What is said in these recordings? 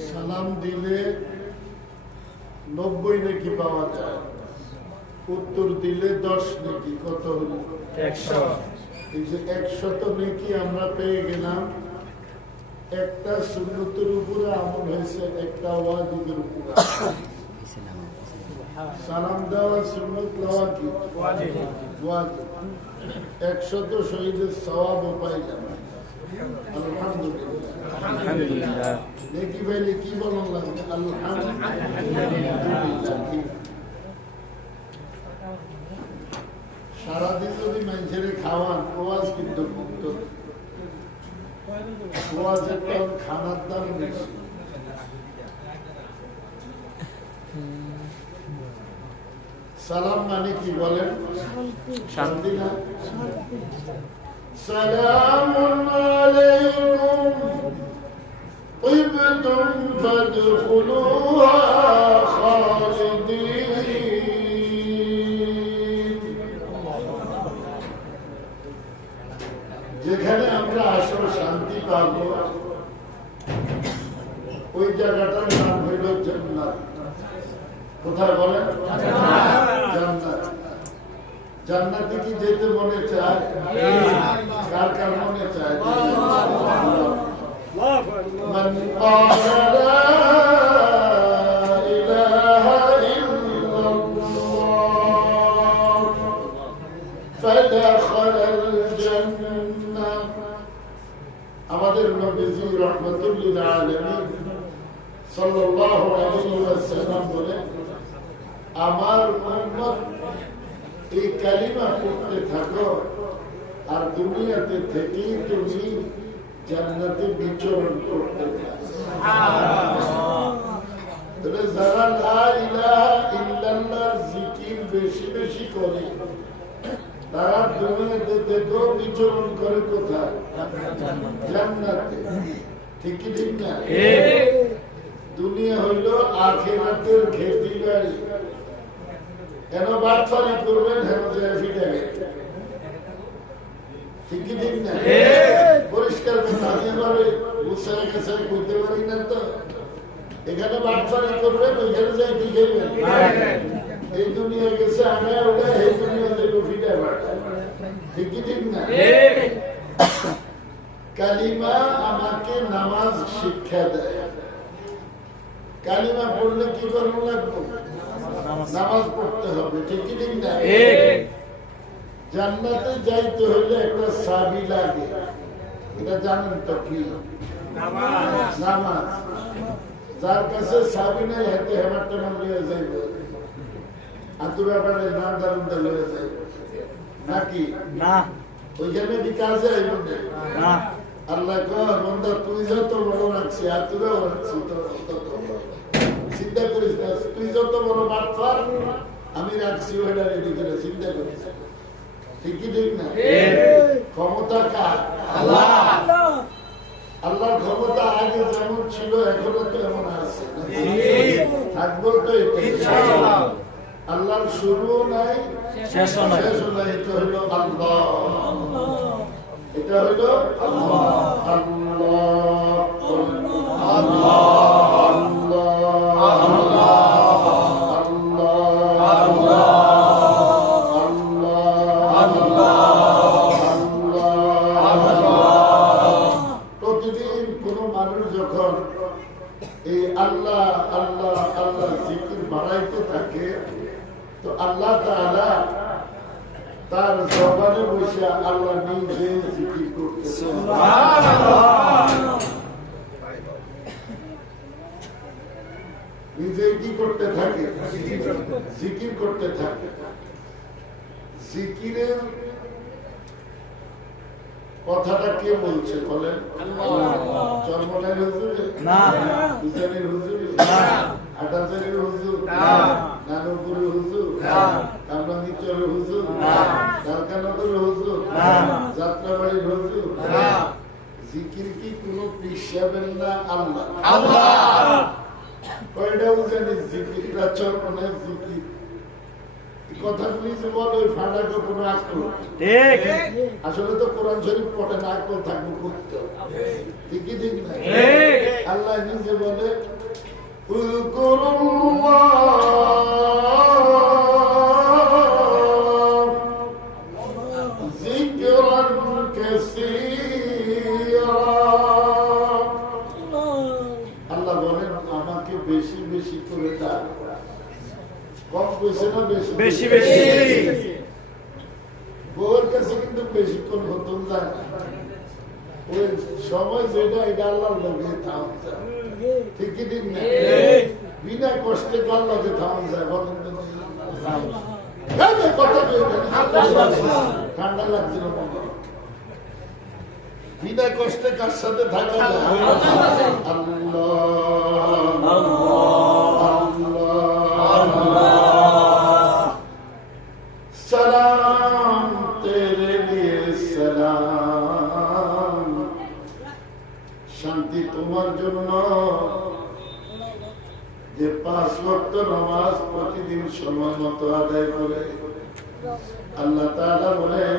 সালাম দিলে নব্বই নাকি পাওয়া যায়? উত্তর দিলে দশ নাকি? কত হলো? এই যে একশত নাকি আমরা পেয়ে গেলাম। একটা সুন্নতের উপরে আমল হয়েছে একটা ওয়াজিবের উপরে সালাম দেওয়া সুন্নত লওয়া কি একশত শহীদের সওয়াবও পাই যাবে আলহামদুলিল্লাহ। নেকি কি আলহামদুলিল্লাহ সারাদিন যদি মানুষের খাওয়ান ওয়াজ কিন্তু মুক্ত দাম খানার দাম বেশি সালাম মানে কি বলেন? শান্তি। না سلام عليكم طبتم فادخلوها চায় কার কার মনে চায় من قال لا إله إلا الله فدخل الجنة আমাদের নবীজি রহমতুল্লিল আলমিন সাল্লাল্লাহু আলাইহি ওয়াসাল্লাম বলেন আমার উম্মত এই কালিমা পড়তে থাকো আর দুনিয়াতে থেকেই তুমি জান্নাতে বিচরণ করতে তবে যারা জিকির বেশি বেশি করে তারা দুনিয়াতে থেকেও বিচরণ করে কোথায়? জান্নাতে। ঠিক কি ঠিক না? দুনিয়া হইল আখেরাতের খেতি বাড়ি। কেন বাটফারি করবেন হেন ফিটে গেছে। ঠিক কি ঠিক না? পরিষ্কার কথা আমি আবার ওই গুছায় করতে পারি না তো। এখানে বাটফারি করবেন ওইখানে যাই কি খেলবেন? এই দুনিয়া গেছে আমরা ওটা এই দুনিয়া দেখব ফিটে ঠিক কি ঠিক না? কালিমা আমাকে নামাজ শিক্ষা দেয়। কালিমা পড়লে কি করুন লাগবে? নামাজ পড়তে হবে ঠিক ঠিক না? জান্নাতে যাইতে হইলে একটা সাবি লাগে। এটা জানেন তো কি? নামাজ। যার কাছে সাবি নাই হাতে হেমারটা নাম লয়ে যাইবে। আতু ব্যাপারে নাম দারুণ লয়ে যাইবে। নাকি? না। ওইখানে কি কাজে আইব না? আল্লাহ কয় বন্ধা তুই যত বড় রাখছি আর তুইও রাখছি তো তত। চিন্তা করিস না তুই যত বড় বাটফার আমি রাখছি ওইটা রেডি করে চিন্তা করিস। ঠিক কি ঠিক না? ক্ষমতা কার? আল্লাহ। আল্লাহর ক্ষমতা আগে যেমন ছিল এখনও তো এমন আছে। থাকব তো আল্লাহর শুরুও নাই শেষও নাই। এটা হইল আল্লাহ। এটা হইল আল্লাহ। আল্লাহ। আল্লাহ। আল্লাহ তাআলা তার জবানে বসে আল্লাহ নিজে জিকির করতেছে নিজে কি করতে থাকে? জিকির করতে থাকে। জিকিরের কথাটা কে বলছে বলেন? চরমনের হুজুরে? হুজুরে? না। আটাচারের হুজুর? না। আল্লাহ? বলে কোনো আসলে তো কোরআন শরীফ পড়ে না থাকব করতে। আল্লাহ নিজে বলে বেশি বেশি করে দান কম পয়সা না বেশি বেশি বেশি। বউয়ের কাছে কিন্তু বেশিক্ষণ হতম যায় না ওই সময় যেটা এটা আল্লাহর লগে থাম ঠিক কি না? বিনা কষ্টে কার লগে থাম যায় বলেন কথা ঠান্ডা লাগছিল মনে বিনা কষ্টে কার সাথে থাকা? তেরে দিয়ে সালাম। শান্তি তোমার জন্য। যে পাঁচ ভক্ত নামাজ প্রতিদিন সময় মতো আদায় করে। আল্লাহ তারা বলেন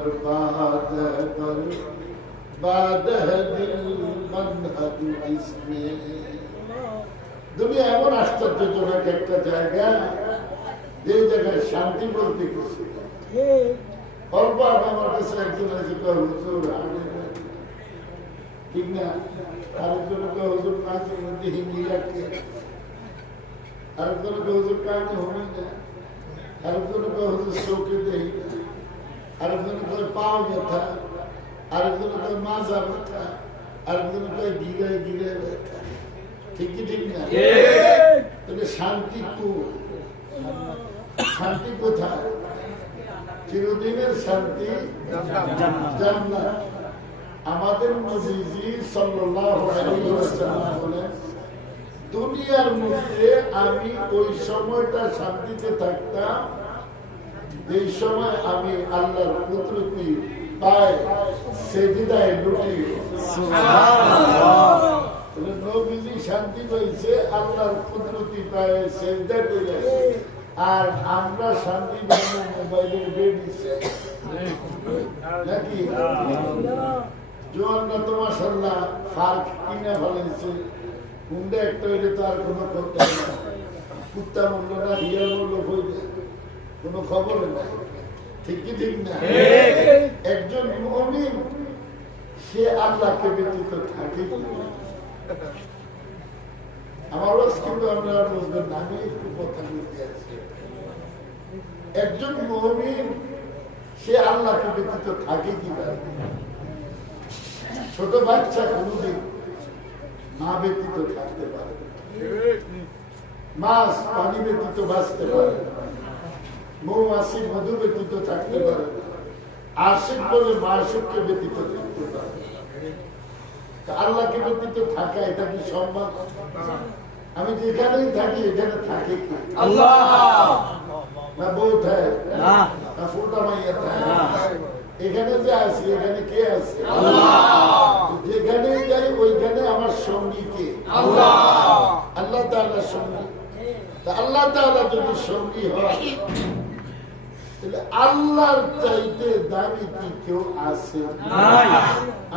बर्बाद है बर्बाद है दिल बंधन इसमें দুনিয়া এমন আশ্চর্যজনক একটা জায়গা যে জায়গায় শান্তি বলতে কিছু নেই। অল্প আগে আমার কাছে একজন আছে কয়, হুজুর আগে ঠিক না আরেকজন কয়, হুজুর নাচের মধ্যে হিন্দি রাখে আরেকজন কয়, হুজুর কানে হবে না আরেকজন কয়, হুজুর চোখে দেই না আরেকজন কয় পাও ব্যথা আরেকজন কয় মাজা ব্যথা আরেকজন কয় গিরায় গিরায় ব্যথা। ঠিক কি ঠিক না? তাহলে শান্তি কু শান্তি কোথায়? চিরদিনের শান্তি জান্নাত। আমাদের নবীজি সাল্লাল্লাহু আলাইহি ওয়াসাল্লাম বলেন দুনিয়ার মধ্যে আমি ওই সময়টা শান্তিতে থাকতাম এই সময় আমি আল্লাহর কুদরতি পায় সেজদায় লুটি। নবীজি শান্তি পাইছে আল্লাহর কুদরতি পায় সেজদা করে আর আমরা শান্তি পাবো মোবাইলের বেডিছে নাকি? জোয়ানরা তো মাসাল্লাহ ফার্ক কিনে ফেলেছে। কুন্ডে একটা হইলে তো আর কোনো কথা না। কুত্তা মূল্য না রিয়া মূল্য হইলে কোনো খবর নাই। ঠিক কি ঠিক। না একজন মমিন সে আল্লাহকে ব্যতীত থাকে আমার কিন্তু আপনারা বুঝবেন না আমি একটু কথা বলতে আছি। একজন মমিন সে আল্লাহকে ব্যতীত থাকে কি ছোট বাচ্চা কোনদিন মা ব্যতীত থাকতে পারে মাছ পানি ব্যতীত বাঁচতে পারে না। মৌমাছি মধু ব্যতীত থাকতে পারে। আশিক বলে মাসুককে ব্যতীত থাকতে পারে। আল্লাহকে ব্যতীত থাকা এটা কি সম্ভব? আমি যেখানেই থাকি এখানে থাকে না বউ থাকে না ফুটা মাইয়া থাকে? এখানে যে আছি এখানে কে আছে? যেখানে যাই ওইখানে আমার সঙ্গী কে? আল্লাহ তাআলার সঙ্গী। তা আল্লাহ তাআলা যদি সঙ্গী হয় আল্লাহর চাইতে দামি কি কেউ আছে?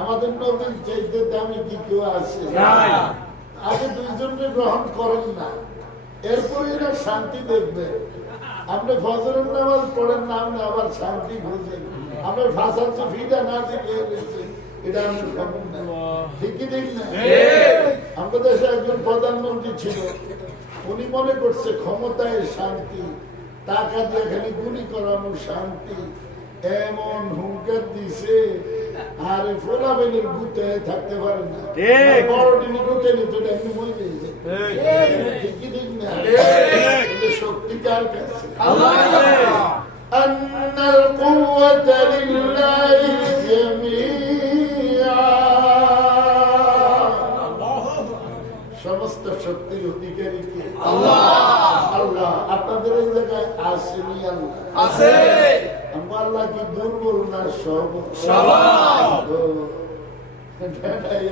আমাদের নবীর চাইতে দামি কি কেউ আছে? আগে দুইজনকে গ্রহণ করেন না। এরপরে এরা শান্তি দেখবে। আপনি ফজরের নামাজ পড়েন না আপনি আবার শান্তি খুঁজেন। আপনার ভাষার যে ভিটা না দিলে এটা আমি খবর না। ঠিকই ঠিক না? আমাদের দেশে একজন প্রধানমন্ত্রী ছিল উনি মনে করছে ক্ষমতায় শান্তি। টাকা দিয়ে খালি গুলি করানো শান্তি এমন হুঙ্কার দিছে আর ফোলাবেনের গুতে থাকতে পারে না ঠিক। বড় দিনই গুতে নিত এমনি মই দিয়েছে ঠিকই ঠিক না কিন্তু শক্তি কার কাছে أن القوة لله جميعا সমস্ত শক্তির অধিকারী কে আল্লাহ আপনাদের এই জায়গায় আছে আমরা আল্লাহ কি দুর্বল না সব?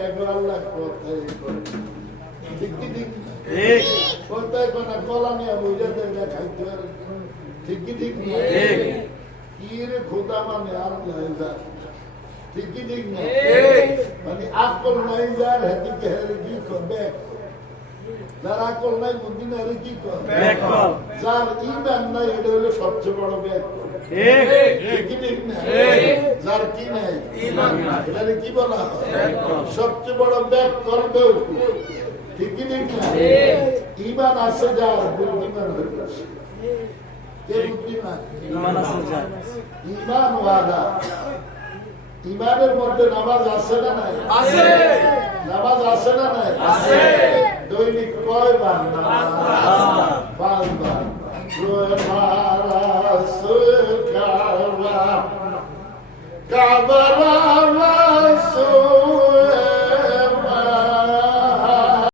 এক আল্লাহ করে। ঠিক কি ঠিক? কোথায় কোনা কলা নিয়ে বইটা দেবে খাইতে ঠিক কি ঠিক? কি রে খোদা মানে? আর নাই ঠিক কি ঠিক মানে আকল নাই যার হেদিকে হেরে কি করবে? যার আকল নাই বুদ্ধি নাই হেরে কি কল যার ইমান নাই এটা হলো সবচেয়ে বড় ব্যাগ। যার কি নাই এটারে কি বলা হয়? সবচেয়ে বড় ব্যাগ করবে ঠিক কি ঠিক না? ইমান আছে যার বুদ্ধিমান হয়ে গেছে। কে বুদ্ধিমান ইমান আছে যায় ইমান ওয়াদা। ইমানের মধ্যে নামাজ আছে না নাই আছে। নামাজ আছে না নাই আছে। দৈনিক কয় বার নামাজ পাঁচবার। কাবা কাবা কাবরা